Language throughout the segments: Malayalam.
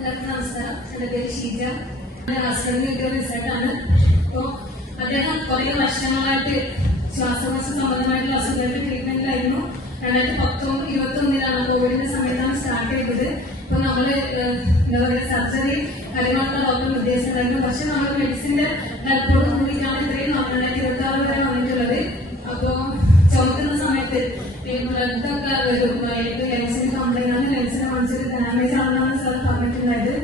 എല്ലാവർക്കും നമസ്കാരം. എന്റെ പേര് ഷീജ. എന്റെ ഹസ്ബൻഡിന് കിട്ടിയ റിസൾട്ടാണ്. അപ്പോ അദ്ദേഹം കുറെ വർഷങ്ങളായിട്ട് ശ്വാസകോശ സംബന്ധമായിട്ടുള്ള അസുഖങ്ങളുടെ ട്രീറ്റ്മെന്റിലായിരുന്നു. 2021 കോവിഡിന്റെ സമയത്താണ് സ്റ്റാർട്ട് ചെയ്തത്. ഇപ്പൊ നമ്മള് എന്താ പറയുക, സർജറി കാര്യങ്ങളൊക്കെ ഡോക്ടർ നിർദ്ദേശിച്ചിട്ടുണ്ടായിരുന്നു. പക്ഷെ നമ്മൾ മെഡിസിന്റെ ഹെൽപ്പോട് കൂടിയിട്ടാണ് ഇത്രയും 2026 വരെ വന്നിട്ടുള്ളത്. അപ്പോ ചുമക്കുന്ന സമയത്ത് ബ്ലഡൊക്കെ വരും. ലെൻസിന് കംപ്ലൈന്റ് ആണ്, ലെൻസിനെ മനസ്സിൽ ഡാമേജ് ആണെന്നാണ് സാർ പറഞ്ഞിട്ടുണ്ടായത്.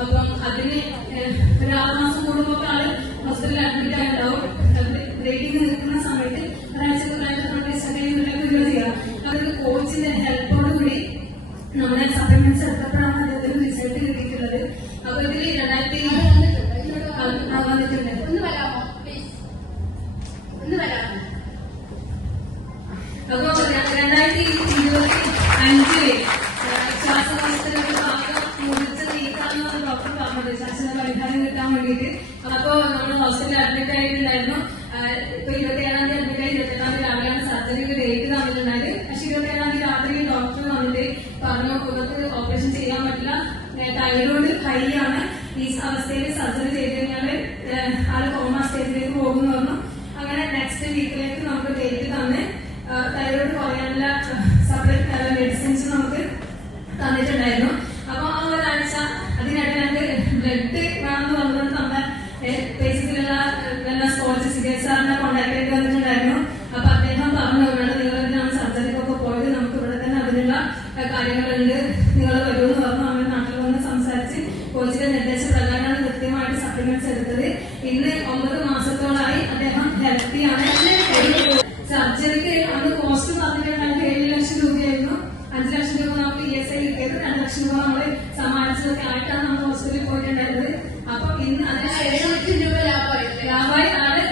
അപ്പം അതിന് ഒരു 6 മാസം കൂടുമ്പോൾ ആള് ഹോസ്പിറ്റലിൽ അഡ്മിറ്റ് ആയിട്ടുണ്ടാവും. വെയിറ്റിംഗ് നിൽക്കുന്ന സമയത്ത് ഒരാഴ്ച ചെയ്യാം. അതൊരു കോച്ചിന്റെ ഹെൽപ്പോട് കൂടി നമ്മുടെ സപ്ലിമെന്റ്സ് എടുത്തപ്പോഴാണ് അദ്ദേഹത്തിന് റിസൾട്ട് കിട്ടിയിട്ടുള്ളത്. അപ്പൊ ഇതിൽ 2000 വന്നിട്ടുണ്ട്. അപ്പൊ 2025 ശ്വാസകോശത്തിലൊരു ഭാഗം മുറിച്ച് നീക്കാമെന്നാണ് ഡോക്ടർ പറഞ്ഞത്, ശ്വാസത്തിന് പരിഹാരം കിട്ടാൻ വേണ്ടിയിട്ട്. അപ്പൊ നമ്മൾ ഹോസ്പിറ്റലിൽ അഡ്മിറ്റ് ആയിട്ടുണ്ടായിരുന്നു. ഇപ്പൊ 27 അഡ്മിറ്റ് ആയി 27 രാവിലെയാണ് സർജറിക്ക് ഡേറ്റ് തന്നിട്ടുണ്ടായത്. പക്ഷെ 27 രാത്രി ഡോക്ടർ വന്നിട്ട് പറഞ്ഞു, ഇവർക്ക് ഓപ്പറേഷൻ ചെയ്യാൻ പറ്റില്ല, തൈറോയ്ഡ് ഹൈ ആണ്, ഈ അവസ്ഥയിൽ സർജറി ചെയ്ത് കഴിഞ്ഞാല് ആള് കോമ സ്റ്റേജിലേക്ക് പോകുന്നു പറഞ്ഞു. അങ്ങനെ നെക്സ്റ്റ് വീക്കിലേക്ക് നമുക്ക് ഡേറ്റ് തന്ന് തൈറോയ്ഡ് കുറയാനുള്ള മെഡിസിൻസ് നമുക്ക് തന്നിട്ടുണ്ടായിരുന്നു. അപ്പൊ ആ ഒരാഴ്ച അതിനിടയില് ബ്ലഡ് വേണമെന്ന് പറഞ്ഞുകൊണ്ട് നമ്മുടെ ബേസിക്കലുള്ള സ്പോർട്സ് സിഗരറ്റ് സാറിനെ കോൺടാക്ട് ചെയ്ത് വന്നിട്ടുണ്ടായിരുന്നു. അപ്പൊ അദ്ദേഹം പറഞ്ഞു, ഇവിടെ നിങ്ങളെന്തിനാണ് സർജറിക്കൊക്കെ പോയത്, നമുക്ക് ഇവിടെ തന്നെ അതിനുള്ള കാര്യങ്ങളുണ്ട്, നിങ്ങൾ വരുമെന്ന് പറഞ്ഞു. അവർ നാട്ടിൽ വന്ന് സംസാരിച്ച് കോച്ചിന്റെ നിർദ്ദേശപ്രകാരമാണ് കൃത്യമായിട്ട് സപ്ലിമെന്റ്സ് എടുത്തത്. ഇന്ന് 9 മാസത്തോളായി അദ്ദേഹം ഹെൽത്തിയാണ്. സർജറിക്ക് അന്ന് കോസ്റ്റ് പറഞ്ഞിട്ടുണ്ടായിരുന്നു 7 ലക്ഷം രൂപയായിരുന്നു. 5 ലക്ഷം രൂപ നമുക്ക് ESI കിട്ടിയത്, 2 ലക്ഷം രൂപ നമ്മള് സമ്മാനിച്ചതൊക്കെ ആയിട്ടാണ് നമ്മൾ ഹോസ്പിറ്റലിൽ പോയിട്ടുണ്ടായിരുന്നത്. അപ്പൊ ഇന്ന് അതിന് 7 ലക്ഷം രൂപ ലാഭമായി ആള്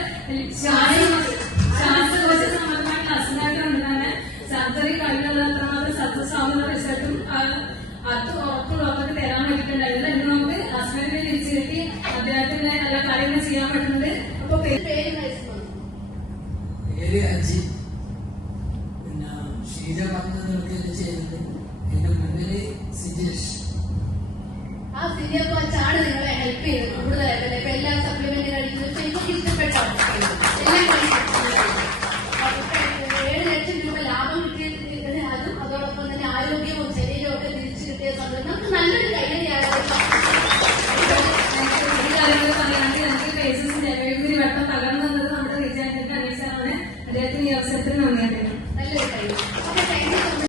ശ്വാസകോശ സംബന്ധമായിട്ട് അസുഖമായിട്ടുണ്ട് തന്നെ. സർജറി കഴിഞ്ഞത് എത്രമാത്രം സക്സസ് ആവുന്ന റിസൾട്ടും അത് ഉറപ്പുള്ളവർക്ക് തരാൻ പറ്റിയിട്ടുണ്ടായിരുന്നില്ല. ഇന്ന് നമുക്ക് ഹസ്ബൻഡിനെ തിരിച്ചു കിട്ടി, അദ്ദേഹത്തിന്റെ എല്ലാ കാര്യങ്ങളും ചെയ്യാൻ പറ്റുന്നുണ്ട്. അപ്പൊ അജി, പിന്നെ ഷീജ പറഞ്ഞതൊക്കെ ചെയ്യുന്നത്. എന്റെ മുന്നില് സിജേഷ്. ആ സിനിമ വെച്ചാണ് നിങ്ങളെ ഹെൽപ്പ് ചെയ്തത് കൂടുതലായിട്ട്. എല്ലാ സപ്ലിമെന്റ് കഴിക്കുന്നത് ഇഷ്ടപ്പെട്ടോ?